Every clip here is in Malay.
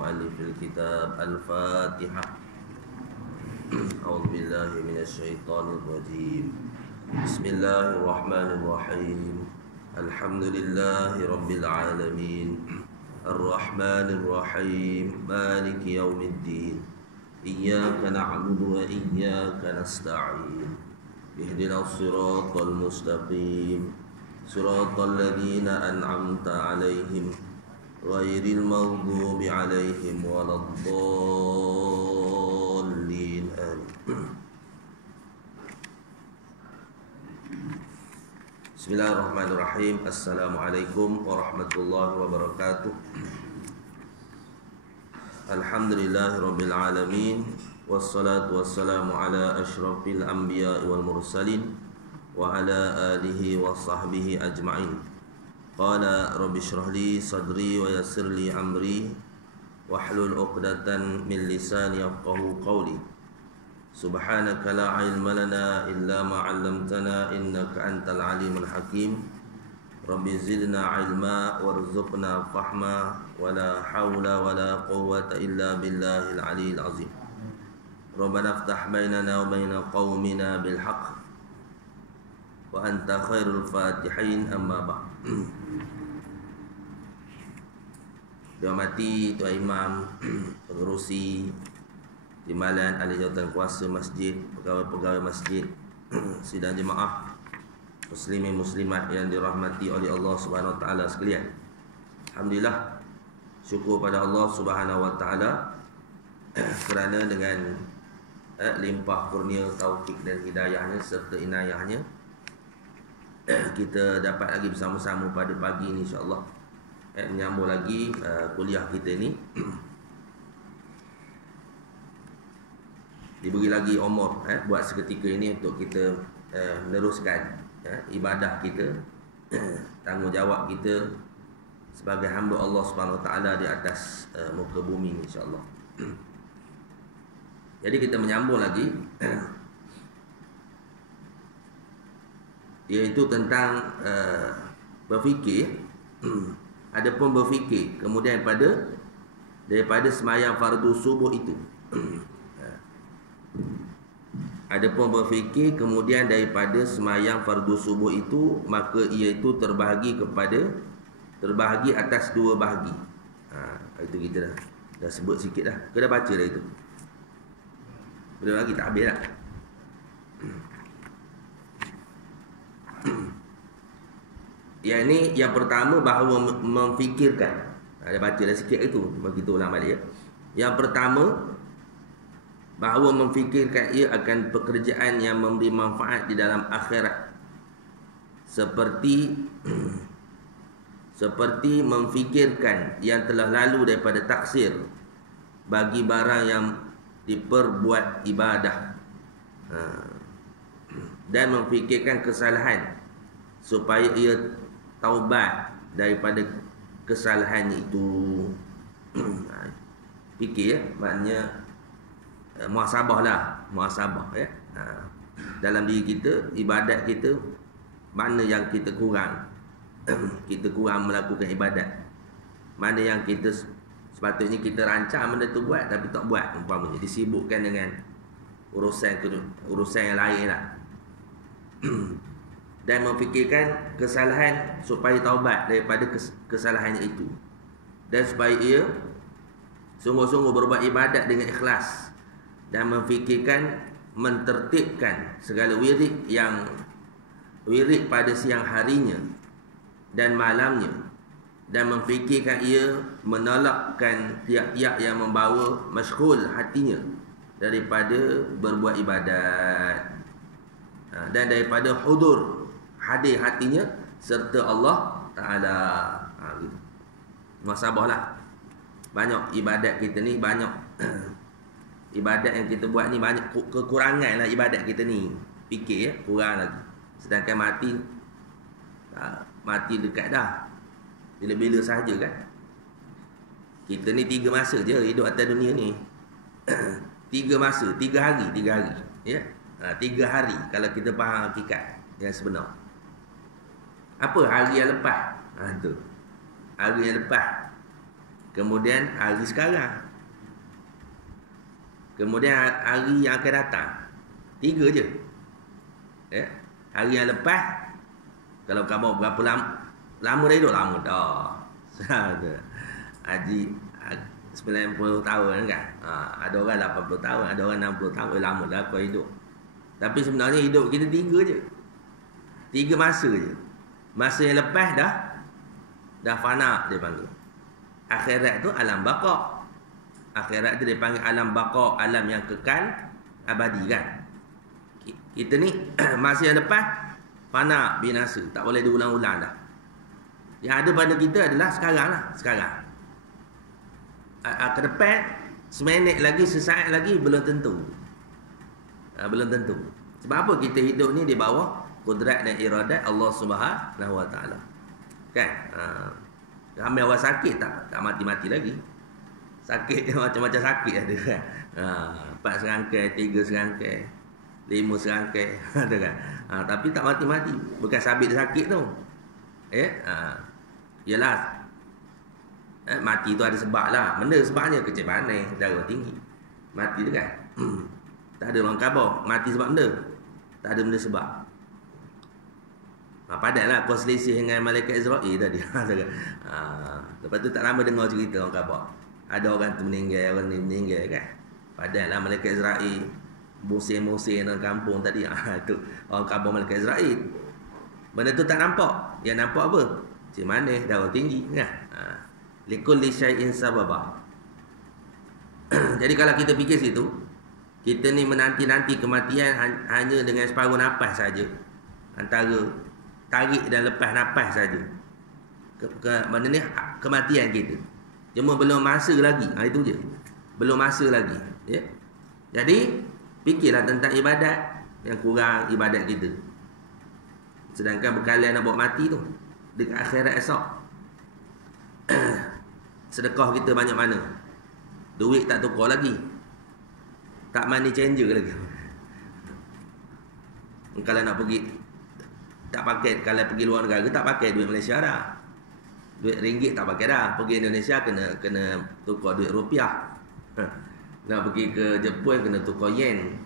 مؤلف الكتاب الفاتحة. أعوذ بالله من الشيطان الرجيم. بسم الله الرحمن الرحيم. الحمد لله رب العالمين الرحمن الرحيم مالك يوم الدين إياك نعبد وإياك نستعين اهدنا الصراط المستقيم صراط الذين أنعمت عليهم غير المغضوب عليهم ولا الضالين آمين. Bismillahirrahmanirrahim. Assalamualaikum warahmatullahi wabarakatuh. Alhamdulillahirabbil alamin wassalatu wassalamu ala asyrafil anbiya'i wal mursalin wa ala alihi wa sahbihi ajma'in. Qala rabbi shrah li sadri wa yassir li amri wahlul 'uqdatan min lisani yafqahu qawli. Subhanaka la ilma lana illa ma 'allamtana innaka antal alimul hakim. Rabbi zidna ilma warzuqna fahma wa la hawla wa la quwwata illa billahil aliyyil azim. Rabbana iftah bainana wa baina qaumina bil haqq wa anta khairul fatihin amma ba'd. Dihormati Tuan Imam, pengerusi Timbalan ahli jawatan kuasa masjid, pegawai-pegawai masjid, sidang jemaah, muslimin muslimat yang dirahmati oleh Allah Subhanahu wa taala sekalian. Alhamdulillah, syukur pada Allah Subhanahu wa taala kerana dengan limpah kurnia taufik dan hidayahnya serta inayahnya kita dapat lagi bersama-sama pada pagi ini insya-Allah menyambung lagi kuliah kita ni. Diberi lagi umur buat seketika ini untuk kita meneruskan ibadah kita, tanggungjawab kita sebagai hamba Allah Subhanahu Wa Taala di atas muka bumi insya-Allah. Jadi kita menyambung lagi iaitu tentang berfikir. Adapun berfikir kemudian daripada sembahyang fardu subuh itu. Adapun berfikir kemudian daripada sembahyang fardu subuh itu, maka ia itu terbahagi atas dua bahagi. Itu kita dah sebut sikit dah. Kita dah baca dah itu. Belum lagi tak habis dah. Yang pertama bahawa memfikirkan. Ada baca dah sikit itu, begitu ulang balik ya. Yang pertama bahawa memfikirkan ia akan pekerjaan yang memberi manfaat di dalam akhirat, seperti memfikirkan yang telah lalu daripada taksir bagi barang yang diperbuat ibadah, dan memfikirkan kesalahan supaya ia taubat daripada kesalahan itu. Fikir ya, maknanya muhasabah lah, muhasabah ya. Dalam diri kita, ibadat kita, mana yang kita kurang kita kurang melakukan ibadat, mana yang kita sepatutnya kita rancang benda tu buat tapi tak buat, umpamanya disibukkan dengan urusan yang lain lah. Dan memfikirkan kesalahan supaya taubat daripada kesalahannya itu, dan supaya ia sungguh-sungguh berbuat ibadat dengan ikhlas, dan memfikirkan mentertibkan segala wirid pada siang harinya dan malamnya, dan memfikirkan ia menolakkan tiap-tiap yang membawa masyghul hatinya daripada berbuat ibadat, dan daripada hadir hatinya serta Allah Ta'ala. Muhasabahlah. Banyak ibadat kita ni, banyak ibadat yang kita buat ni banyak kekurangan lah ibadat kita ni. Fikir ya, kurang lagi. Sedangkan mati dekat dah. Bila-bila sahaja kan. Kita ni 3 masa je hidup atas dunia ni. 3 masa, 3 hari ya. 3 hari kalau kita faham hakikat yang sebenar. Apa hari yang lepas? Tu. Hari yang lepas kemudian hari sekarang, kemudian hari yang akan datang. 3 je. Ya. Hari yang lepas, kalau kamu berapa lama dah hidup, lama dah. Haji 90 tahun kan. Ada orang 80 tahun, ada orang 60 tahun, lama dah kau hidup. Tapi sebenarnya hidup kita 3 je. 3 masa je. Masa yang lepas dah fana dia panggil. Akhirat tu alam baqa. Akhirat tu dia panggil alam baqa, alam yang kekal abadi kan. Kita ni masa yang lepas fana, binasa, tak boleh diulang-ulang dah. Yang ada pada kita adalah sekarang lah, sekarang. Ke depan seminit lagi, sesaat lagi belum tentu. Belum tentu. Sebab apa kita hidup ni di bawah kudrat dan iradat Allah Subhanahu Wa Taala. Kan? Ramai orang sakit tak mati-mati lagi. Sakit macam-macam sakit ada kan. 4 serangkai, 3 serangkai, 5 serangkai ada kan. Tapi tak mati-mati. Bukan sabit dia sakit tu. Yalah. Mati tu ada sebab lah. Benda sebabnya kecil panas, darah tinggi. Mati tu kan. Tak ada orang khabar mati sebab benda. Tak ada benda sebab. Padatlah kau selisih dengan malaikat Israel tadi. Lepas tu tak lama dengar cerita orang khabar. Ada orang tu meninggal, orang ni meninggal kan. Padatlah malaikat Israel musim-musim dalam kampung tadi. Tu orang khabar malaikat Israel. Benda tu tak nampak. Yang nampak apa? Cik manis, darah tinggi kan. Likulli syai'in sababa. Jadi kalau kita fikir situ, kita ni menanti-nanti kematian hanya dengan separuh nafas saja. Antara tarik dan lepas nafas saja. Mana ni kematian kita. Cuma belum masa lagi. Itu je. Belum masa lagi. Ya. Jadi fikirlah tentang ibadat yang kurang ibadat kita. Sedangkan berkalian nak bawa mati tu dekat akhirat esok. Sedekah kita banyak mana? Duit tak tukar lagi. Tak money changer lagi. Kalau nak pergi tak pakai, kalau pergi luar negara tak pakai duit Malaysia dah. Duit ringgit tak pakai dah. Pergi Indonesia kena tukar duit rupiah. Nak pergi ke Jepun kena tukar yen.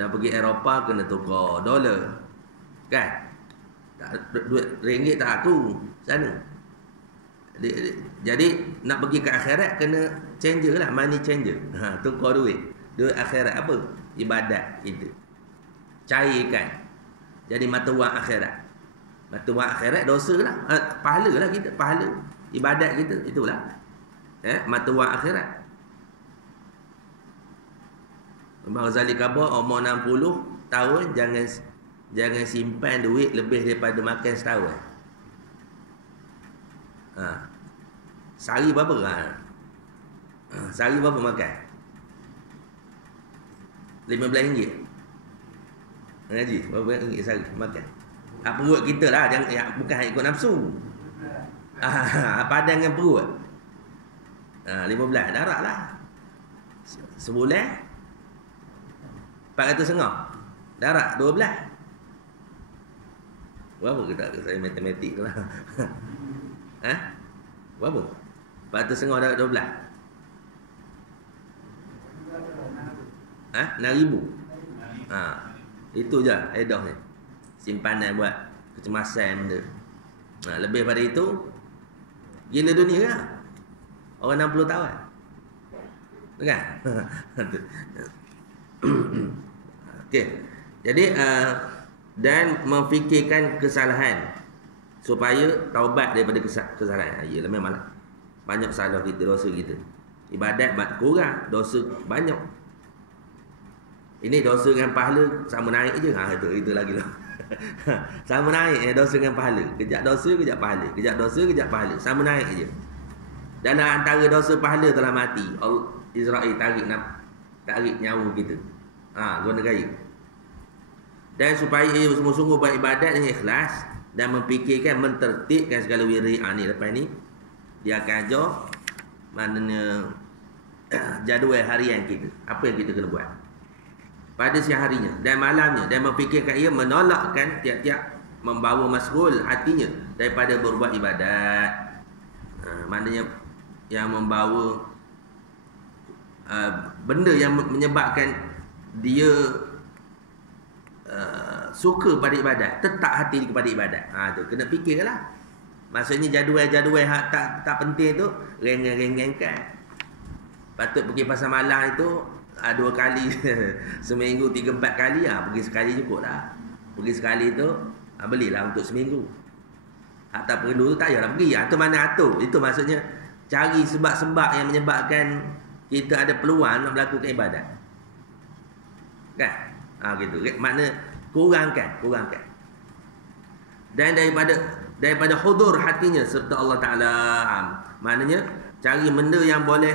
Nak pergi Eropah kena tukar dolar. Kan? Duit ringgit tak aku sana. Jadi nak pergi ke akhirat kena changer lah, money changer. Tukar duit. Duit akhirat apa? Ibadat kita. Cairkan. Jadi mata wang akhirat. Mata wang akhirat dosa lah. Pahala lah kita. Pahala. Ibadat kita. Itulah. Mata wang akhirat. Imam Ghazali khabar umur 60 tahun jangan simpan duit lebih daripada makan setahun. Sehari berapa kan? Sehari berapa makan? RM15. Ngaji, berapa ringgit sehari makan? Perut kita lah, bukan ikut nafsu. Padan dengan perut. 15 darab lah. Sebulan 400 setengah. Darab 12. Berapa kita saya matematik tu lah. Berapa? 400 setengah darab 12. 6,000. Itu je edah ni. Simpanan buat kecemasan benda. Lebih pada itu gila dunia lah. Orang 60 tahun. Kan? Okey. Jadi dan memfikirkan kesalahan supaya taubat daripada kesalahan. Yalah memanglah. Banyak salah kita, dosa kita. Ibadat kurang, dosa banyak. Ini dosa dengan pahala sama naik je. Itu lagi lah. Sama naik dosa dengan pahala. Kejap dosa, kejap pahala. Kejap dosa, kejap pahala. Sama naik je. Dan antara dosa pahala telah mati. Israel tarik nyawa kita. Guna gaya. Dan supaya ia sungguh-sungguh beribadat dengan ikhlas dan memfikirkan, mentertibkan segala wirid. Ni lepas ni dia akan ajar maknanya jadual harian kita. Apa yang kita kena buat pada siang harinya dan malamnya, dan memfikirkan ia menolakkan tiap-tiap membawa masghul hatinya daripada berbuat ibadat. Maknanya yang membawa benda yang menyebabkan dia suka pada ibadat, tetap hati kepada ibadat. Tu kena fikirlah. Maksudnya jadual-jadual hak tak penting tu rengeng-rengengkan. Patut pergi pasar malam itu 2 kali seminggu, 3-4 kali, pergi sekali cukup dah. Pergi sekali tu belilah untuk seminggu. Hak tak perlu tu tak payahlah pergi. Itu mana atur. Itu maksudnya cari sebab-sebab yang menyebabkan kita ada peluang nak melakukan ibadat. Kan? Gitu. Makna kurangkan. Dan daripada hudur hatinya serta Allah Ta'ala. Maknanya cari benda yang boleh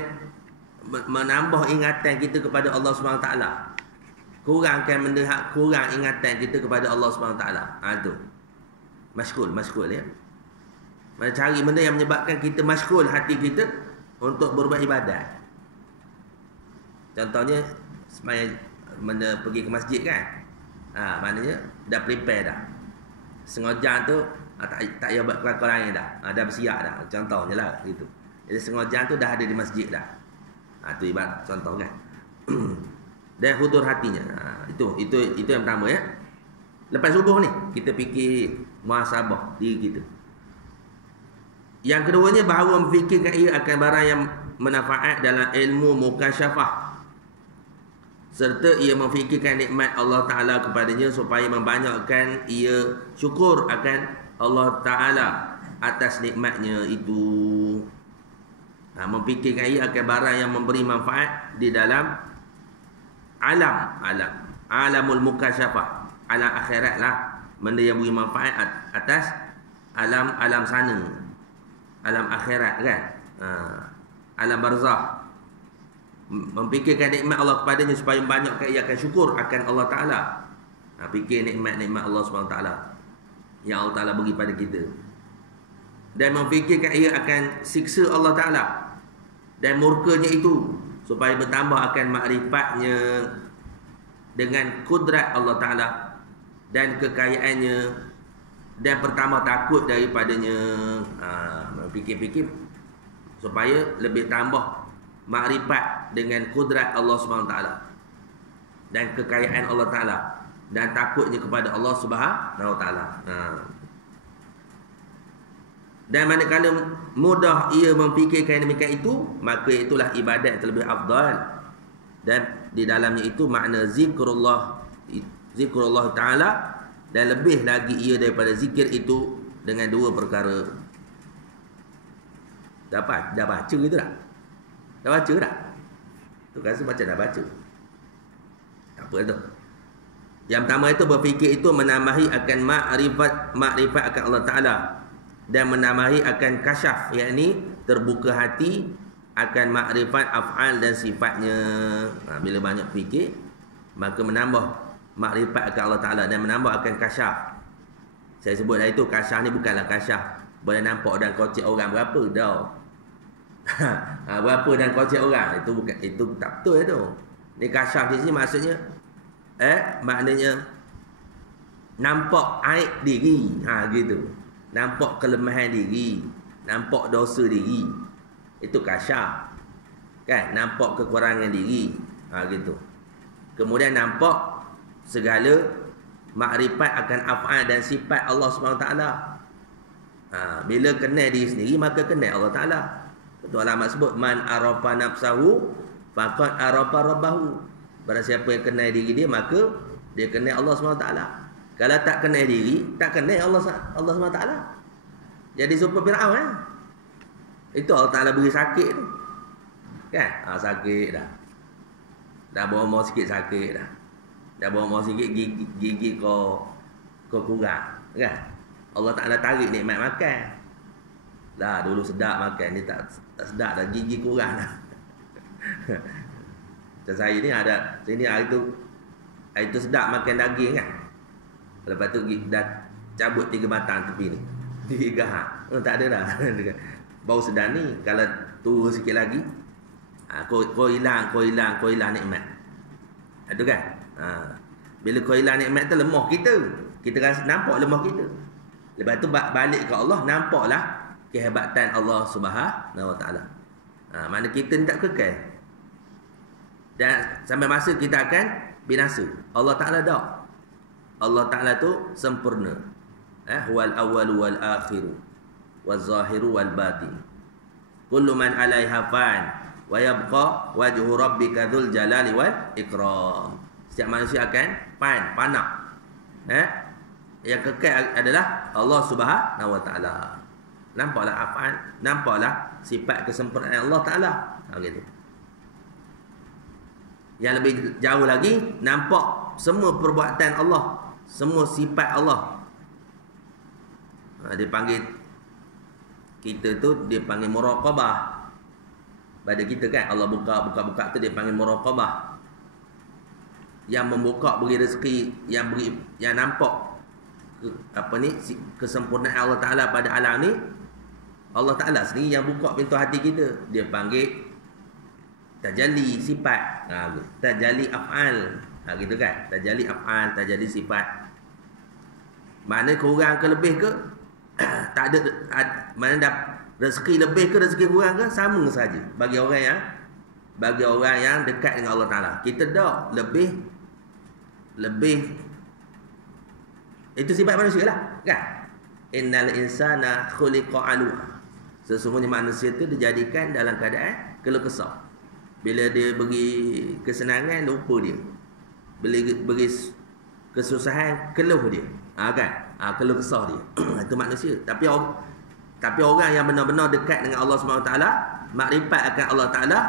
menambah ingatan kita kepada Allah Subhanahu Taala. Kurangkan benda hak kurang ingatan kita kepada Allah Subhanahu Taala. Tu. Masyghul ya. Mana cari benda yang menyebabkan kita masyghul hati kita untuk berbuat ibadat. Contohnya sembahyang pergi ke masjid kan. Maknanya dah prepare dah. Setengah jam tu tak payah buat kelakar lain dah. Dah bersiap dah. Contohnya lah gitu. Jadi setengah jam tu dah ada di masjid dah. Tu ibarat contoh kan. Dan hudur hatinya. Itu yang pertama ya. Lepas subuh ni kita fikir muhasabah diri kita. Yang keduanya bahawa memfikirkan ia akan barang yang manfaat dalam ilmu mukasyafah, serta ia memfikirkan nikmat Allah Ta'ala kepadanya supaya membanyakkan ia syukur akan Allah Ta'ala atas nikmatnya itu. Memfikirkan ia akan barang yang memberi manfaat di dalam alamul mukasyafah, alam akhirat lah, benda yang beri manfaat atas alam sana, alam akhirat kan, alam barzakh. Memfikirkan nikmat Allah kepadanya supaya banyakkan ia akan syukur akan Allah Ta'ala. Fikir nikmat-nikmat Allah SWT yang Allah Ta'ala bagi pada kita. Dan memfikirkan ia akan siksa Allah Ta'ala dan murkanya itu, supaya bertambah akan makrifatnya dengan kudrat Allah Ta'ala dan kekayaannya, dan pertama takut daripadanya. Fikir-fikir supaya lebih tambah makrifat dengan kudrat Allah SWT dan kekayaan Allah Ta'ala, dan takutnya kepada Allah Subhanahu Wa Ta'ala. Dan manakala mudah ia memfikirkan demikian itu, maka itulah ibadat yang terlebih afdal, dan di dalamnya itu makna zikrullah Ta'ala, dan lebih lagi ia daripada zikir itu dengan 2 perkara. Dah baca gitu tak? Dah baca tak? Tu rasa macam dah baca. Tak apa tu. Yang pertama itu berfikir itu menambahi akan makrifat akan Allah Ta'ala, dan menambahi akan kasyaf, yakni terbuka hati akan makrifat af'al dan sifatnya. Bila banyak fikir, maka menambah makrifat akan Allah Ta'ala dan menambah akan kasyaf. Saya sebut dah itu, kasyaf ni bukanlah kasyaf boleh nampak dan kocek orang berapa dah. Berapa dan kocek orang, itu bukan, itu tak betul itu. Ni kasyaf di sini maksudnya maknanya nampak aib diri, gitu. Nampak kelemahan diri, nampak dosa diri. Itu kasyaf. Kan? Nampak kekurangan diri. Gitu. Kemudian nampak segala makrifat akan af'al dan sifat Allah SWT. Bila kenal diri sendiri, maka kenal Allah Ta'ala. Betul alamat sebut, man arafa nafsahu faqad arafa rabbahu. Barang siapa yang kenal diri dia, maka dia kenal Allah SWT. Kalau tak kenal diri, tak kenal Allah SWT. Jadi super Fir'aun Itu Allah Ta'ala beri sakit tu. Kan? Sakit dah. Dah bawa sikit sakit dah. Dah bawa sikit gigi kau kurang. Kan? Allah Ta'ala tarik nikmat makan. Dah dulu sedap makan, ni tak sedap dah, gigi kurang dah. Macam saya ni ada, sini hari tu sedap makan daging kan. Lepas tu dah cabut 3 batang tepi ni. 3 tak ada dah. Bau sedap ni, kalau turun sikit lagi, kau hilang nikmat. Itu kan? Bila kau hilang nikmat tu, lemah kita. Kita rasa nampak lemah kita. Lepas tu balik ke Allah, nampaklah kehebatan Allah Subhanahu Wa Ta'ala. Mana kita ni tak kekal. Dan sampai masa kita akan binasa. Allah Ta'ala tak. Allah Ta'ala tu sempurna. Huwal awwalu wal akhiru wal zahiru wal batin. Kullu man 'alaiha fan wa yabqa wajhu rabbika dzul jalali wal ikram. Setiap manusia akan fana. Yang kekal adalah Allah Subhanahu wa Ta'ala. Nampaklah afan, nampaklah sifat kesempurnaan Allah Ta'ala. Gitu. Yang lebih jauh lagi, nampak semua perbuatan Allah, semua sifat Allah. Dia panggil kita tu, dia panggil muraqabah. Pada kita kan, Allah buka tu dia panggil muraqabah. Yang membuka beri rezeki, yang nampak kesempurnaan Allah Ta'ala pada alam ni, Allah Ta'ala sendiri yang buka pintu hati kita. Dia panggil tajalli sifat, tajalli af'al, gitu kan. Tajalli af'al, tajalli sifat. Mana kurang ke lebih ke tak ada, mana dah rezeki lebih ke rezeki kurang ke sama saja bagi orang yang dekat dengan Allah Ta'ala. Kita dah lebih itu sifat manusia lah kan. Innal insana khuliqa alu'a. Sesungguhnya manusia tu dijadikan dalam keadaan keluh kesah. Bila dia beri kesenangan, lupa dia. Bila beri kesusahan, keluh dia. Kan? Keluh kesah dia. Itu manusia. Tapi orang yang benar-benar dekat dengan Allah SWT, makrifat akan Allah Ta'ala,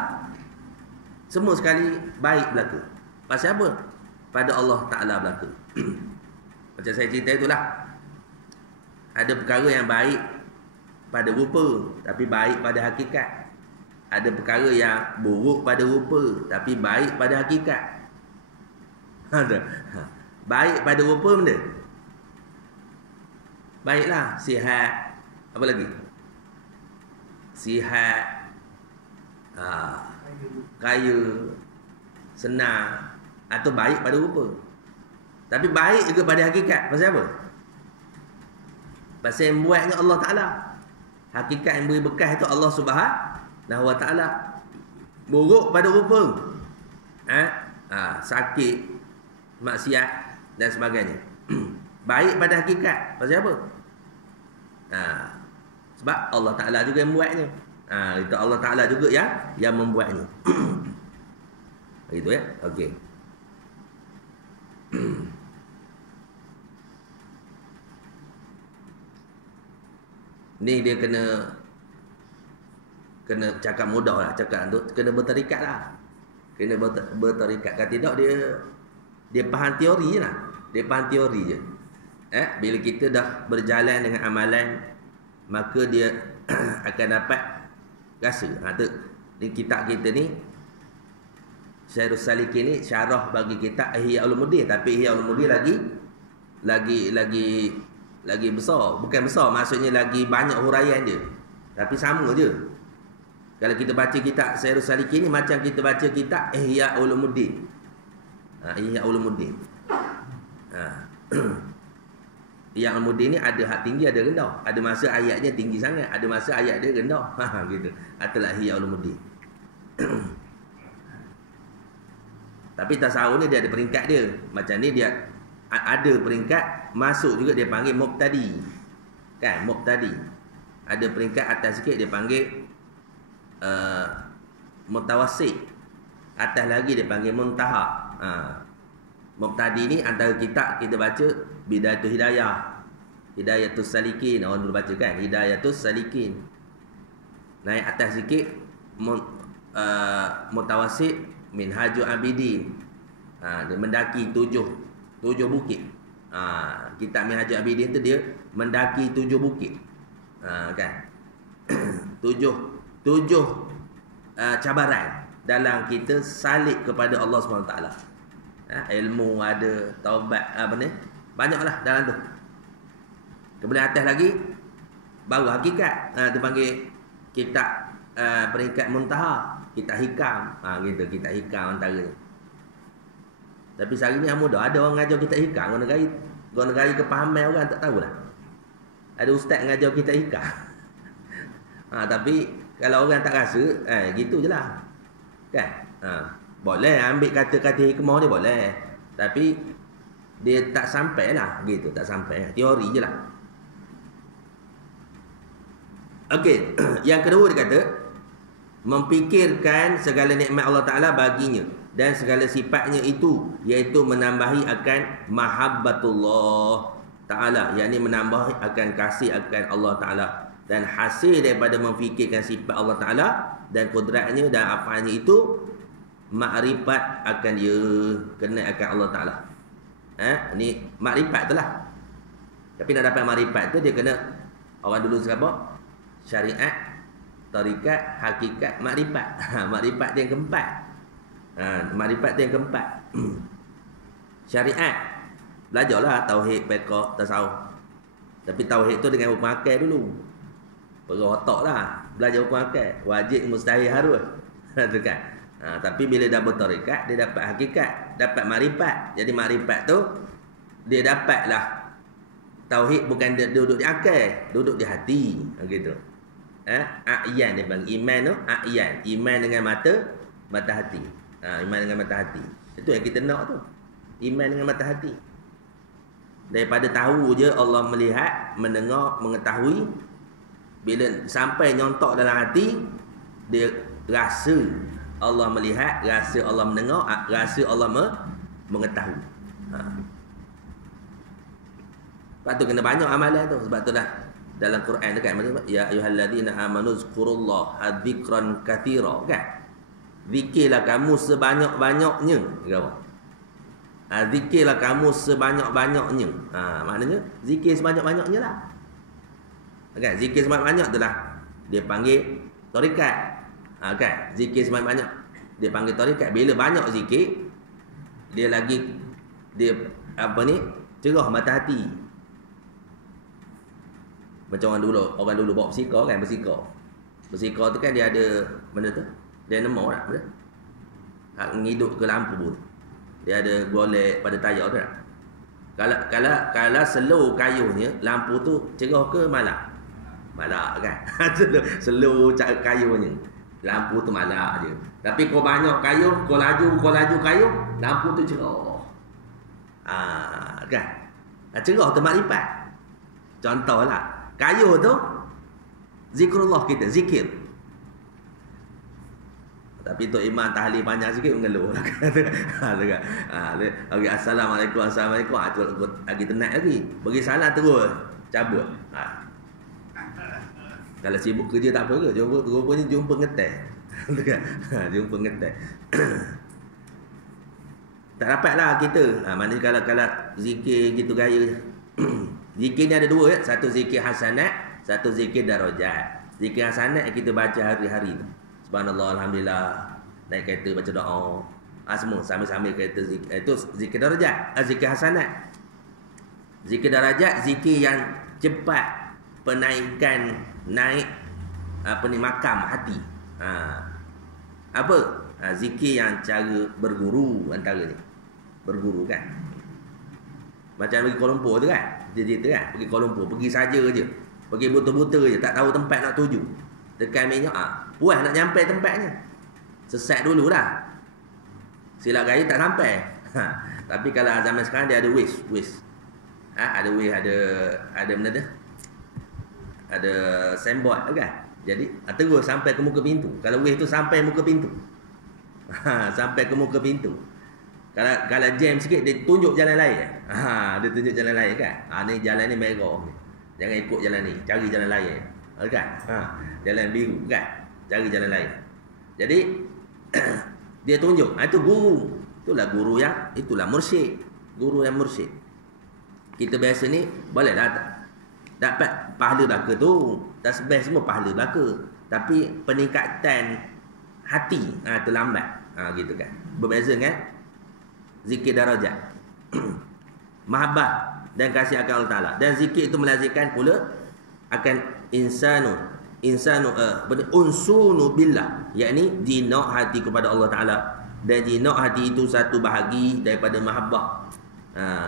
semua sekali baik berlaku. Pasal apa? Pada Allah Ta'ala berlaku. Macam saya cerita itulah. Ada perkara yang baik pada rupa, tapi baik pada hakikat. Ada perkara yang buruk pada rupa, tapi baik pada hakikat. Baik pada rupa benda. Baiklah, sihat. Apa lagi? Sihat, kaya, senang. Atau baik pada rupa. Tapi baik juga pada hakikat. Pasal apa? Pasal yang buatnya Allah Ta'ala. Hakikat yang beri bekas itu Allah Subhanahu wa Ta'ala. Buruk pada rupa, sakit, maksiat dan sebagainya. Baik pada hakikat. Pasal apa? Sebab Allah Ta'ala juga yang membuatnya. Itu Allah Ta'ala juga yang membuatnya. Itu ya. Okey. Ni dia kena cakap mudah lah, cakap tu kena berterikat lah. Kena berterikat. Kalau tidak dia faham teori je lah. Dia faham teori je. Bila kita dah berjalan dengan amalan, maka dia akan dapat rasa. Ni kitab kita ni, Syairus Salikin ni syarah bagi kitab Ihya Ulumuddin. Tapi Ihya Ulumuddin lagi besar. Bukan besar, maksudnya lagi banyak huraian dia. Tapi sama je. Kalau kita baca kitab Syairus Salikin ni macam kita baca kitab Ihya Ulumuddin. Ihya Ulumuddin. Ihya Ulumuddin ni ada hak tinggi, ada rendah. Ada masa ayatnya tinggi sangat, ada masa ayat dia rendah. Gitu. Itulah Ihya Ulumuddin. Tapi tasawuf ni dia ada peringkat dia. Macam ni dia ada peringkat masuk juga, dia panggil mubtadi. Kan, mubtadi. Ada peringkat atas sikit dia panggil mutawassit. Atas lagi dia panggil muntaha. Mubtadi ni antara kitab kita baca Bidayatul Hidayah, Hidayatus Salikin. Orang dulu baca kan, Hidayatus Salikin. Naik atas sikit mutawassit Minhajul Abidin. Dia mendaki tujuh bukit. Kitab Minhajul Abidin tu dia mendaki 7 bukit. Kan? 7 cabaran dalam kita salik kepada Allah SWT. Ilmu ada, taubat, banyaklah dalam tu. Kemudian atas lagi baru hakikat. Dia panggil kitab peringkat muntaha, kitab hikam. Gitu, kitab hikam antaranya. Tapi sehari ni mudah ada orang ngajar kitab hikam. Orang negara kepahaman orang tak tahulah. Ada ustaz ngajar kitab hikam. Tapi Kalau orang tak rasa, gitu je lah. Kan? Boleh ambil kata-kata hikmah dia boleh. Tapi dia tak sampai lah. Gitu, tak sampai. Teori je lah. Okey, yang kedua dia kata, memfikirkan segala nikmat Allah Ta'ala baginya dan segala sifatnya itu, iaitu menambahi akan mahabbatullah Ta'ala, yakni menambah akan kasih akan Allah Ta'ala, dan hasil daripada memfikirkan sifat Allah Ta'ala dan kudratnya dan afalnya itu makrifat akan dia, kenal akan Allah Ta'ala. Ni makrifat tu lah. Tapi nak dapat makrifat tu dia kena, orang dulu cakap syariat, tarikat, hakikat, makrifat. Makrifat tu yang keempat. Makrifat tu yang keempat. Syariat, belajarlah tauhid, fiqh, tasawuf. Tapi tauhid tu dengan hukum akal dulu. Perah otak lah. Belajar hukum akal. Wajib, mustahil, harus. Tu kan. Tapi bila dah bertarikat, dia dapat hakikat, dapat makrifat. Jadi makrifat tu dia dapatlah tauhid, bukan dia duduk di akal, duduk di hati. Gitu. A'yan dia panggil. Iman tu a'yan. Iman dengan mata hati. Iman dengan mata hati. Itu yang kita nak tu. Iman dengan mata hati. Daripada tahu je Allah melihat, mendengar, mengetahui, bila sampai nyontok dalam hati, dia rasa Allah melihat, rasa Allah mendengar, rasa Allah mengetahui. Sebab tu kena banyak amalan tu. Sebab tu dah dalam Quran tu kan, ya ayyuhallazina amanu zkurullaha dzikran katsira, kan? Zikirlah kamu sebanyak-banyaknya, kata. Zikirlah kamu sebanyak-banyaknya. Maknanya zikir sebanyak-banyaknya lah. Kan? Zikir sebanyak-banyak tu lah dia panggil tarikat. Kan? Zikir sebanyak-banyak dia panggil tarikat. Bila banyak zikir, dia cerah mata hati. Macam orang dulu bawa bersika kan, bersika tu kan dia ada benda tu, dia nemo tak benda ngiduk ke lampu, dia ada golek pada tayar tu tak. Kalau slow kayuhnya, lampu tu cerah ke malap kan. slow kayuhnya, lampu tu malap je. Tapi kau banyak kayuh, kau laju kayuh, lampu tu cerah. Kan? Cerah tu makrifat. Contohlah, kayuh tu zikrullah, kita zikir. Tapi Tok Iman tahlil banyak sikit mengeluh. Okay, Assalamualaikum. Tu lagi tenat lagi. Bagi salah terus cabut. Kalau sibuk kerja tak apa ke? Rupanya jumpa ngetek. Jumpa ngetek. Tak dapatlah kita. Maknanya kalau zikir gitu gaya. Zikir ni ada dua, satu zikir hasanat, satu zikir darajat. Zikir hasanat kita baca hari-hari tu. Subhanallah, alhamdulillah, naik kereta baca doa. Semua sambil-sambil kereta zikir. Itu zikir darajat, zikir hasanat. Zikir darajat, zikir yang cepat penaikan, naik makam hati. Zikir yang cara berguru antaranya. Berguru kan. Macam pergi Kuala Lumpur tu kan. Dia cerita kan, pergi Kuala Lumpur, pergi saja je. Pergi buta-buta je, tak tahu tempat nak tuju. Tekan minyak, puas nak nyampai tempatnya. Sesat dulu dah. Silap gaya tak sampai. Tapi kalau zaman sekarang dia ada Waze. Ada Waze, ada benda tu. Ada signboard kan. Jadi terus sampai ke muka pintu. Kalau Waze tu sampai muka pintu. Sampai ke muka pintu. Kalau jam sikit dia tunjuk jalan lain. Dia tunjuk jalan lain kan. Ni jalan ni merah. Jangan ikut jalan ni, cari jalan lain. Kan? Jalan biru kan. Cari jalan lain. Jadi dia tunjuk. Itu guru. Itulah guru itulah mursyid. Guru yang mursyid. Kita biasa ni bolehlah dapat pahala belaka tu. Tasbih semua pahala belaka. Tapi peningkatan hati terlambat. Gitu kan. Berbeza kan zikir darajat. Mahabbah dan kasih akan Allah Ta'ala. Dan zikir itu melazimkan pula akan unsunu billah, yakni jinak hati kepada Allah Ta'ala. Dan jinak hati itu satu bahagi daripada mahabbah.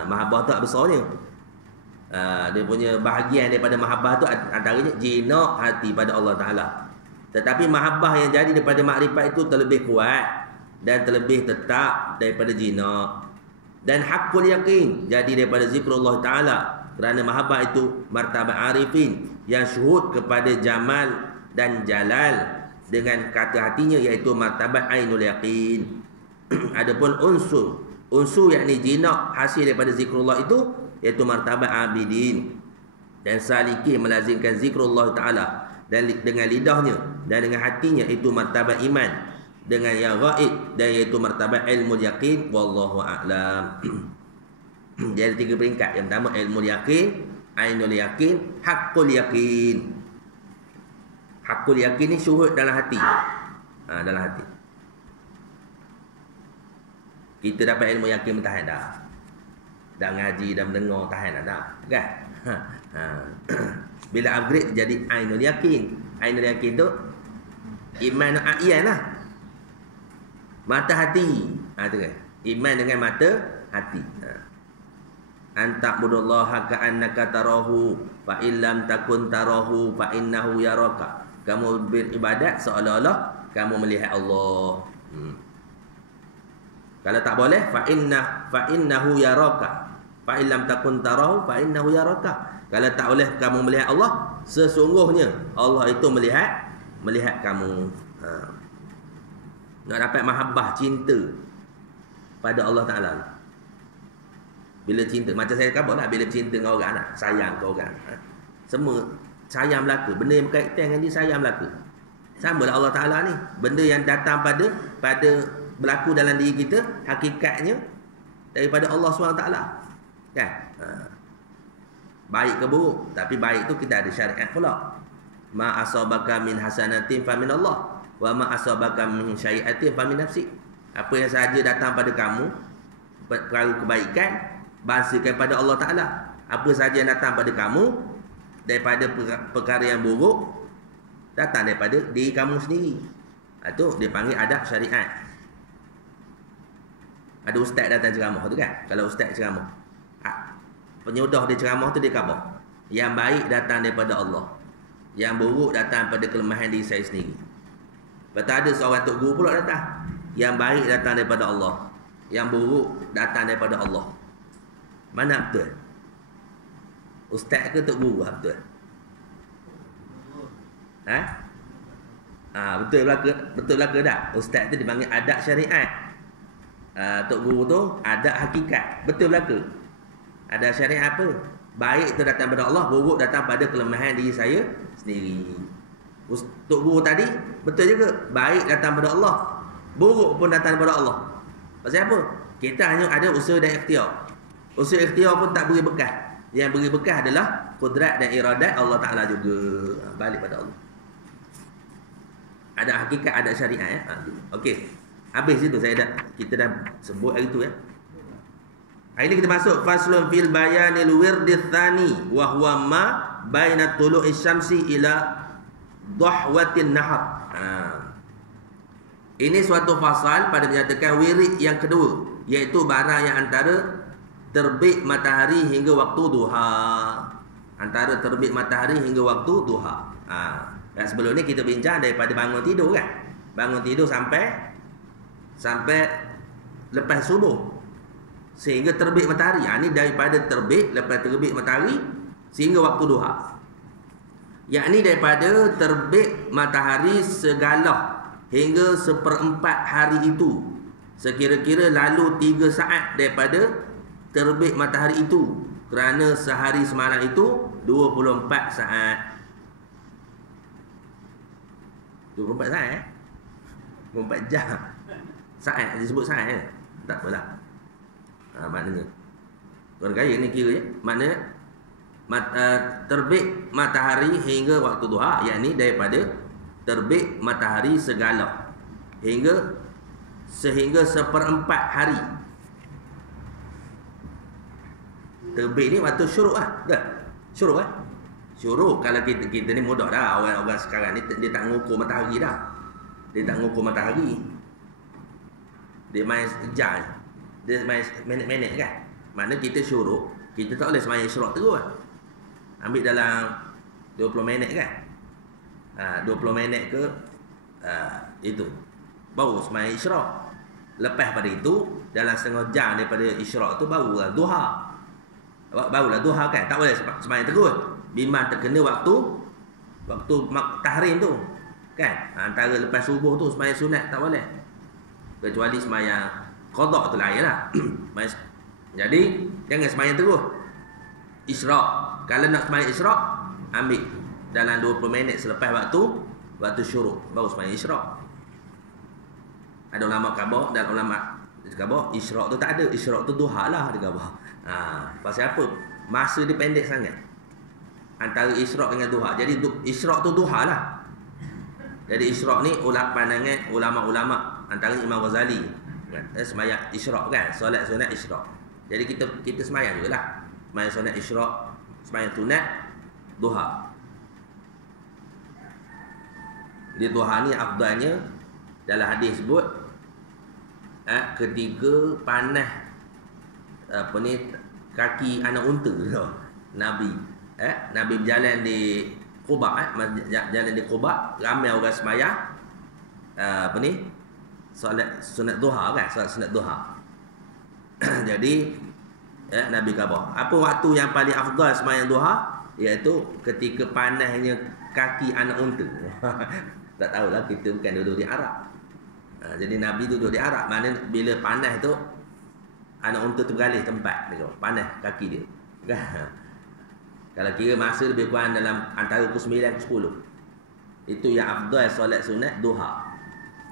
Mahabbah tu besarnya. Dia punya bahagian daripada mahabbah tu antaranya jinak hati pada Allah Ta'ala. Tetapi mahabbah yang jadi daripada makrifat itu terlebih kuat dan terlebih tetap daripada jinak. Dan hakul yakin jadi daripada zikrullah Ta'ala. Kerana mahabbah itu martabat arifin yang syuhud kepada jamal dan jalal dengan kata hatinya, iaitu martabat ainul yakin. Adapun unsur yakni jinak hasil daripada zikrullah itu, iaitu martabat abidin dan salikin melazimkan zikrullah Ta'ala dan dengan lidahnya dan dengan hatinya, itu martabat iman dengan yang ghaib, dan iaitu martabat ilmu yakin. Wallahu a'lam. Jadi 3 peringkat. Yang pertama ilmu yakin, ainul yakin, hakul yakin. Hakul yakin ni syuhud dalam hati. Dalam hati. Kita dapat ilmu yakin tahan dah. Dah ngaji, dah mendengar, tahan dah. Kan? Bila upgrade jadi ainul yakin. Ainul yakin tu iman a'yan lah. Mata hati. Tu kan. Iman dengan mata hati. Anta'budullaha ka'annaka tarahu fa illam takun tarahu fa innahu yaraka. Kamu beribadat seolah-olah kamu melihat Allah. Kalau tak boleh fa innahu yaraka. Fa illam takun tarahu fa innahu yaraka. Kalau tak boleh kamu melihat Allah, sesungguhnya Allah itu melihat kamu. Nak dapat mahabbah, cinta pada Allah Ta'ala. Bila cinta, macam saya kata lah, bila cinta dengan orang nak sayang ke orang, semua sayang belaka. Benda yang berkaitan dengan dia sayang belaka. Sama lah Allah Ta'ala ni. Benda yang datang pada berlaku dalam diri kita, hakikatnya daripada Allah SWT. Kan? Baik ke buruk, tapi baik tu kita ada syariat pula. Ma asabaka min hasanatin fa min Allah, wa ma asabaka min syai'atin fa min nafsi. Apa yang sahaja datang pada kamu, perkara kebaikan, bangsakan pada Allah Ta'ala. Apa sahaja yang datang pada kamu daripada perkara yang buruk, datang daripada diri kamu sendiri. Itu dia panggil adab syariat. Ada ustaz datang ceramah tu kan. Kalau ustaz ceramah, penyudah dia ceramah tu dia khabar, yang baik datang daripada Allah, yang buruk datang pada kelemahan diri saya sendiri. Lepas tu ada seorang tok guru pula datang, yang baik datang daripada Allah, yang buruk datang daripada Allah. Mana betul? Ustaz ke tok guru betul? Betul belaka dah. Ustaz tu dipanggil adab syariat. Tok guru tu adab hakikat. Betul belaka. Ada syariat apa? Baik itu datang pada Allah, buruk datang pada kelemahan diri saya sendiri. Tok guru tadi betul juga. Baik datang pada Allah, buruk pun datang pada Allah. Pasal apa? Kita hanya ada usaha dan ikhtiar. Usaha ikhtiar pun tak beri bekas. Yang beri bekas adalah kudrat dan iradat Allah Ta'ala juga. Balik pada Allah. Ada hakikat, ada syariat ya. Okey. Habis itu kita dah sebut hari tu ya. Hari ini kita masuk faslun fil bayanil wirdith tsani wa huwa ma baina tulu'i syamsi ila dhahwatin nahar. Ini suatu fasal pada menyatakan wirid yang kedua, iaitu barang yang antara terbit matahari hingga waktu duha. Antara terbit matahari hingga waktu duha. Dan sebelum ni kita bincang daripada bangun tidur kan. Bangun tidur sampai lepas subuh sehingga terbit matahari. Ini daripada terbit, lepas terbit matahari sehingga waktu duha. Yakni daripada terbit matahari segala hingga 1/4 hari itu, sekira-kira lalu 3 saat daripada terbit matahari itu, kerana sehari semalam itu 24 saat. 24 saat 24 jam. Saat disebut saat tak apalah. Maknanya orang kaya ni kira je. Maknanya terbit matahari hingga waktu duha, yakni daripada terbit matahari segala sehingga 1/4 hari. Terbit ni waktu syuruk lah. Syuruk lah. Syuruk kalau kita ni mudah dah. Orang sekarang ni dia tak ngukur matahari dah. Dia tak ngukur matahari. Dia main jam. Dia main minit-minit kan. Maknanya kita syuruk, kita tak boleh semayang syuruk terus lah. Ambil dalam 20 minit kan. 20 minit ke itu baru sembahyang isyraq. Lepas pada itu dalam setengah jam daripada isyraq tu barulah duha. Barulah duha kan, tak boleh sembahyang terus. Bimbang terkena waktu tahrim tu kan. Antara lepas subuh tu sembahyang sunat tak boleh. Kecuali sembahyang qada tu lain lah. Jadi jangan sembahyang terus isyraq. Kalau nak sembahyang isyraq, ambil dalam 20 minit selepas waktu syuruk baru sembahyang isyraq. Ada ulama khabar dan ulama khabar isyraq tu tak ada, isyraq tu duha lah dia khabar. Pasal apa? Masa dia pendek sangat antara isyraq dengan duha. Jadi isyraq tu duha lah. Jadi isyraq ni pandangan ulama-ulama antara Imam Ghazali kan, sembahyang isyraq kan, solat sunat isyraq. Jadi kita sembahyang jugalah. Sembahyang sunat isyraq, sembahyang sunat duha. Di duha ni afdalnya dalam hadis sebut ketika panas kaki anak unta Nabi berjalan di Quba, jalan di Quba, ramai orang sembahyang solat sunat duha kan, solat sunat duha. Jadi Nabi khabar apa waktu yang paling afdal sembahyang duha, iaitu ketika panasnya kaki anak unta. Tak tahulah, kita bukan duduk di Arab. Jadi Nabi duduk di Arab, mana bila panas tu anak unta tu beralih tempat dia, panas kaki dia. Kalau kira masa lebih kurang dalam antara pukul 9 ke 10. Itu yang afdal solat sunat duha.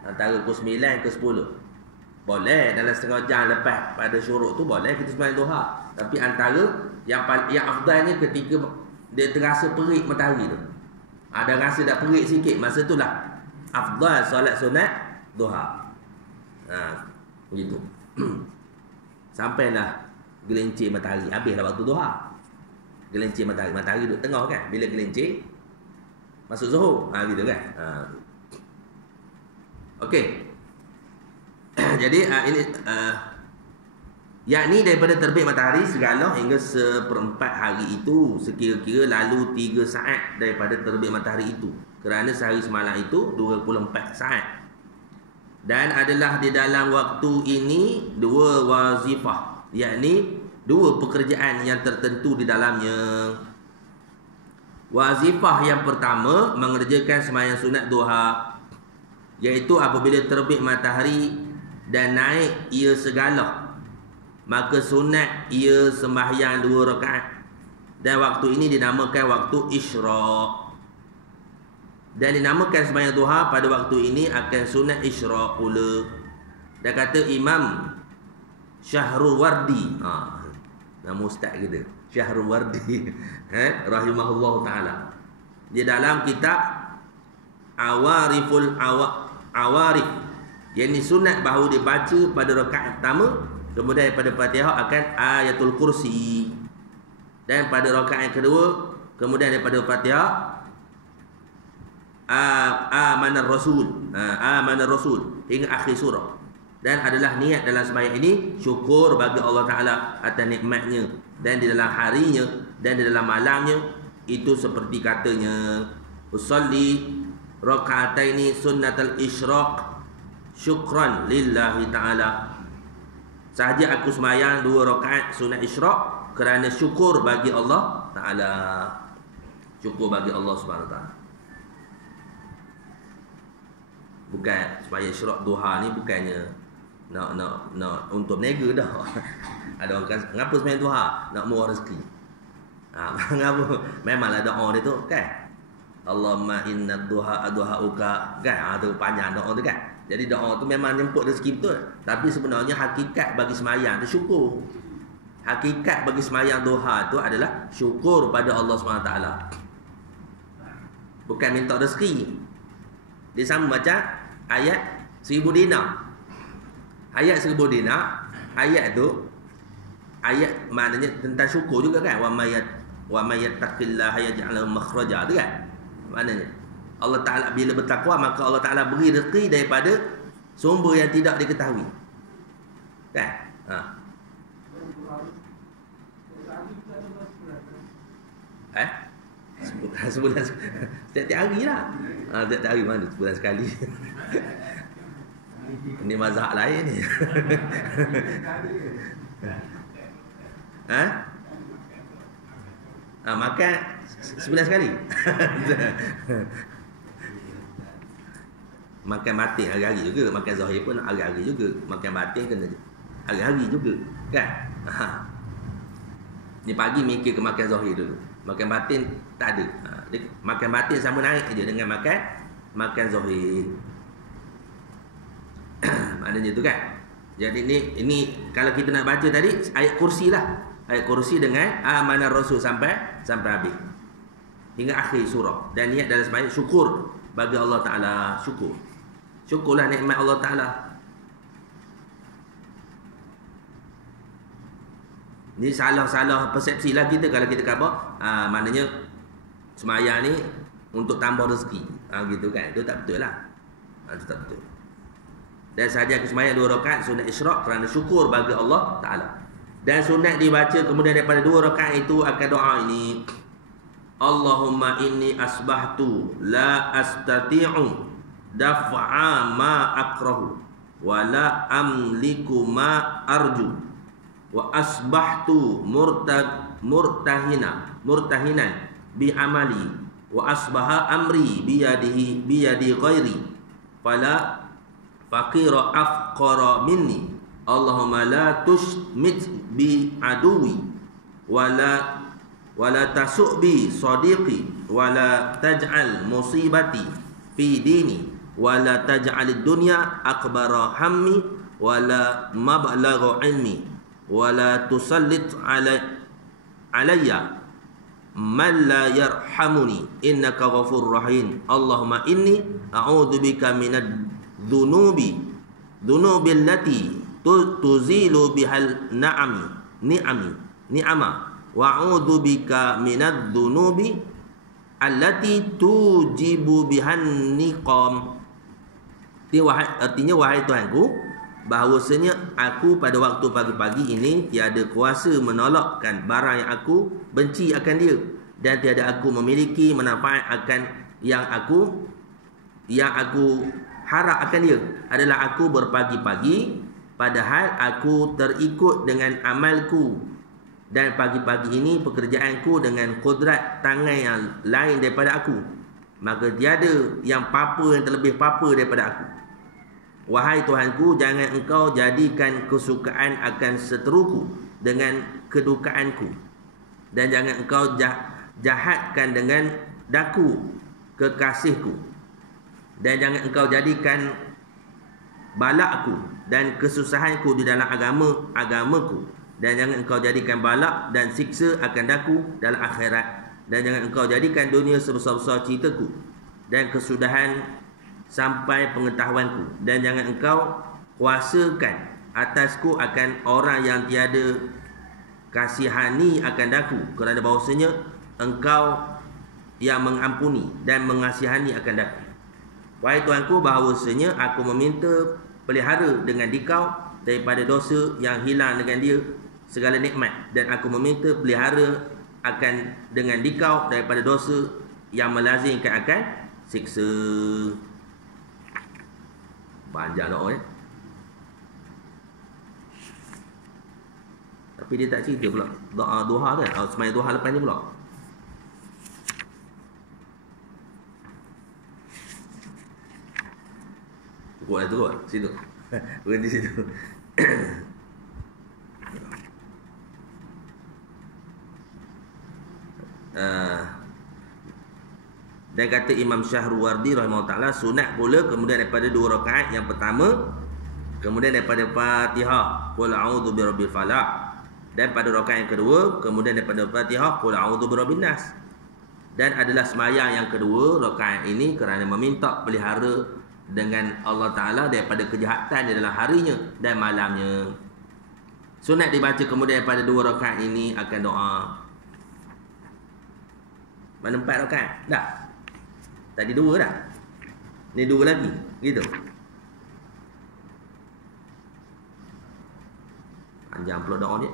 Antara pukul 9 ke 10. Boleh dalam setengah jam lepas pada syuruk tu boleh kita sembahyang duha. Tapi antara yang afdalnya ketika dia terasa perik matahari tu. Ada rasa dah perik sikit, masa tu lah afdal solat sunat duha. Begitu. Sampailah gelincir matahari, habislah waktu duha. Gelincir matahari duduk tengah kan, bila gelincir masuk zuhur, gitu kan. Okey. Jadi ini yakni daripada terbit matahari segala hingga 1/4 hari itu, sekira-kira lalu 3 saat daripada terbit matahari itu, kerana sehari semalam itu 24 saat. Dan adalah di dalam waktu ini 2 wazifah, yakni 2 pekerjaan yang tertentu di dalamnya. Wazifah yang pertama mengerjakan sembahyang sunat duha, iaitu apabila terbit matahari dan naik ia segala, maka sunat ia sembahyang 2 rakaat. Dan waktu ini dinamakan waktu isyraq. Dan dinamakan sembahyang duha pada waktu ini akan sunat isyraq pula. Dan kata Imam Syahrul Wardi, nama ustaz kita Syahrul Wardi rahimahullah ta'ala, di dalam kitab Awarif, yakni sunat bahawa dibaca pada rakaat pertama, kemudian pada Fatihah akan ayatul kursi, dan pada rakaat yang kedua kemudian daripada Fatihah amanar rasul hingga akhir surah. Dan adalah niat dalam sembahyang ini syukur bagi Allah Ta'ala atas nikmatnya, dan di dalam harinya dan di dalam malamnya, itu seperti katanya, usalli raka'ataini sunnatal isyraq syukran lillahi ta'ala. Sahaja aku sembahyang 2 rakaat sunat isyraq kerana syukur bagi Allah Ta'ala. Syukur bagi Allah Subhanahu Wa Ta'ala. Bukan sembahyang isyraq duha ni bukannya nak untuk berniaga dah. Ada orang kata, ngapa sembahyang duha? Nak murah rezeki. Ngapa? Memanglah doa dia tu kan, Allahumma inna duha aduhauka kan, tu panjang doa tu kan. Jadi doa tu memang jemput rezeki betul. Tapi sebenarnya hakikat bagi sembahyang tu syukur. Hakikat bagi sembahyang duha tu adalah syukur pada Allah SWT. Bukan minta rezeki. Dia sama macam ayat 1000 dinar. Ayat 1000 dinar, ayat tu ayat maknanya tentang syukur juga kan. Wa may yattaqillaha yaj'al lahu makhraja tu kan. Maknanya Allah Ta'ala bila bertakwa, maka Allah Ta'ala beri rezeki daripada sumber yang tidak diketahui. Kan? Bukan sebulan, setiap hari lah. Setiap hari mana sebulan sekali. Ini mazhab lain ni. Makan sebulan sekali. Makan batin hari-hari juga. Makan zahir pun hari-hari juga. Makan batin kena hari-hari juga, kan? Ni pagi mikir ke makan zahir dulu. Makan batin tak ada. Makan batin sama naik je dengan makan zahir. Maknanya tu kan. Jadi ini kalau kita nak baca tadi ayat kursi lah. Ayat kursi dengan amanah Rasul sampai habis. Hingga akhir surah. Dan niat dalam sembahyang syukur bagi Allah Taala, syukur. Syukurlah nikmat Allah Taala. Ni salah persepsi lah kita kalau kita kata maknanya sembahyang ni untuk tambah rezeki. Gitu kan. Itu tak betul lah. Itu tak betul. Dan sahaja aku sembahyang 2 rakaat sunat isyraq kerana syukur bagi Allah Ta'ala. Dan sunat dibaca kemudian daripada 2 rakaat itu akan doa ini. Allahumma inni asbahtu la astati'u daf'a ma akrahu wa la amliku ma arju wa asbahtu murtahinan bi amali wa asbaha amri biyadi ghairi fala faqira afqara minni Allahumma la tushmit bi aduwi wala tasuq bi sadiqi wala taj'al musibati fi dini wala taj'alid dunya akbara hammi wala mablagha ilmi wala tusallit alayya man la yarhamuni innaka ghafurur rahim Allahumma inni a'udzubika minad dhunubi allati tuzilu bihal ni'ama wa a'udzu bika minadz dhunubi allati tujibu bihan niqam. Artinya wahai Tuhanku, bahawasanya aku pada waktu pagi-pagi ini tiada kuasa menolakkan barang yang aku benci akan dia dan tiada aku memiliki manfaat akan yang aku harap akan dia adalah aku berpagi-pagi padahal aku terikut dengan amalku dan pagi-pagi ini pekerjaanku dengan kudrat tangan yang lain daripada aku, maka tiada yang papa yang terlebih papa daripada aku. Wahai Tuhanku, jangan engkau jadikan kesukaan akan seteruku dengan kedukaanku dan jangan engkau jahatkan dengan daku kekasihku dan jangan engkau jadikan balakku dan kesusahanku di dalam agamaku dan jangan engkau jadikan balak dan siksa akan daku dalam akhirat dan jangan engkau jadikan dunia sebesar-besar ceritaku dan kesudahan sampai pengetahuanku dan jangan engkau kuasakan atasku akan orang yang tiada kasihani akan daku kerana bahawasanya engkau yang mengampuni dan mengasihani akan daku. Wahai Tuhanku, bahawasanya aku meminta pelihara dengan dikau daripada dosa yang hilang dengan dia segala nikmat dan aku meminta pelihara akan dengan dikau daripada dosa yang melazimkan akan siksa. Panjang doa tapi dia tak cerita pula doa duha kan, sembahyang duha lepas ni pula. Cukup lah tu kot, situ. Berhenti situ. Dan kata Imam Syahruwardi rahimahullah ta'ala, sunat pula kemudian daripada 2 rakaat yang pertama, kemudian daripada Fatihah qul a'udzu birabbil falaq, dan pada rakaat yang kedua kemudian daripada Fatihah qul a'udzu birabbin nas. Dan adalah sembahyang yang kedua rakaat ini kerana meminta pelihara dengan Allah Ta'ala daripada kejahatan di dalam harinya dan malamnya. Sunat dibaca kemudian daripada 2 rakaat ini akan doa. Mana 4 rakaat? Dah. Tadi 2 dah. Ni 2 lagi. Gitu. Panjang pula doa ni.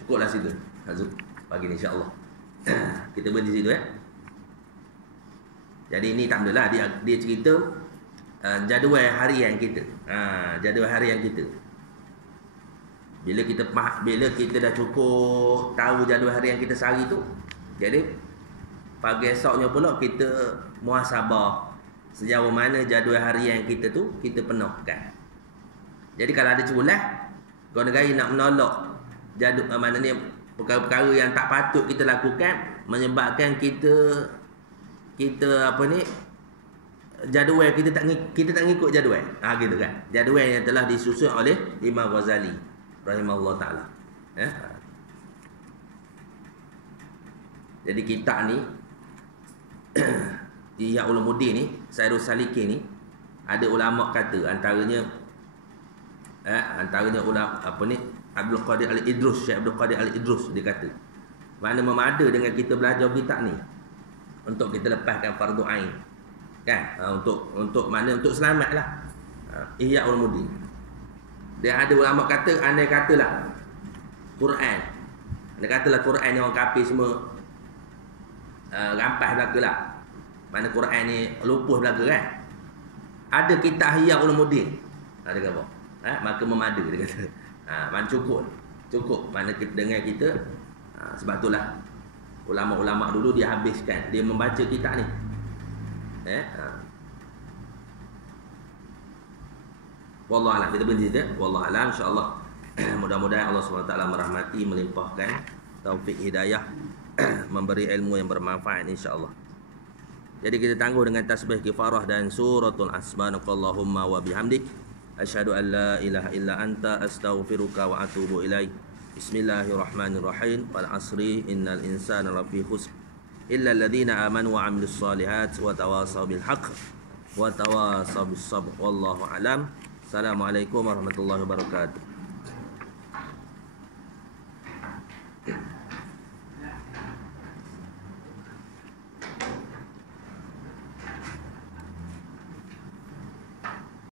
Cukuplah situ. Hazuk pagi ni insya-Allah. Kita berhenti situ Jadi ini tak adalah dia cerita jadual harian kita. Jadual harian kita. Bila kita dah cukup tahu jadual harian kita sehari tu, jadi pagi esoknya pula kita muhasabah sejauh mana jadual harian kita tu kita penuhkan. Jadi kalau ada culah, kau negara nak menolak maknanya perkara-perkara yang tak patut kita lakukan menyebabkan kita jadual kita tak ngikut jadual. Gitu kan. Jadual yang telah disusun oleh Imam Ghazali rahimahullah taala. Jadi kita ni Ihya Ulumuddin ni, Sairul Salikin ni, ada ulama kata antaranya ulama Abdul Qadir Al-Idrus, Syekh Abdul Qadir Al-Idrus dia kata, mana memada dengan kita belajar kitab ni untuk kita lepaskan fardu ain. Kan? Untuk selamatlah. Ihya Ulumuddin. Dia ada ulama kata, andai katalah Quran ni orang kafir semua rampas belaka lah. Mana Quran ni lupuh belaka kan. Ada kitab Ihya Ulumuddin. Ada kata maka memada dia kata. Mana cukup. Mana kita dengar kita. Sebab itulah ulama-ulama dulu dia habiskan, dia membaca kitab ni. Wallahualam, kita berhenti dia. Wallahualam, insya-Allah. Mudah-mudahan Allah SWT merahmati, melimpahkan taufik hidayah, memberi ilmu yang bermanfaat insya-Allah. Jadi kita tangguh dengan tasbih kifarah dan suratul Subhanakallahumma wa bihamdik asyhadu an la ilaha illa anta astaghfiruka wa atubu ilaik. Bismillahirrahmanirrahim. Wal asri innal insana lafi khusr illa alladhina amanu wa 'amilus solihat wa tawasaw bil haqq wa tawasaw bis sabr. Wallahu alam. Assalamualaikum warahmatullahi wabarakatuh.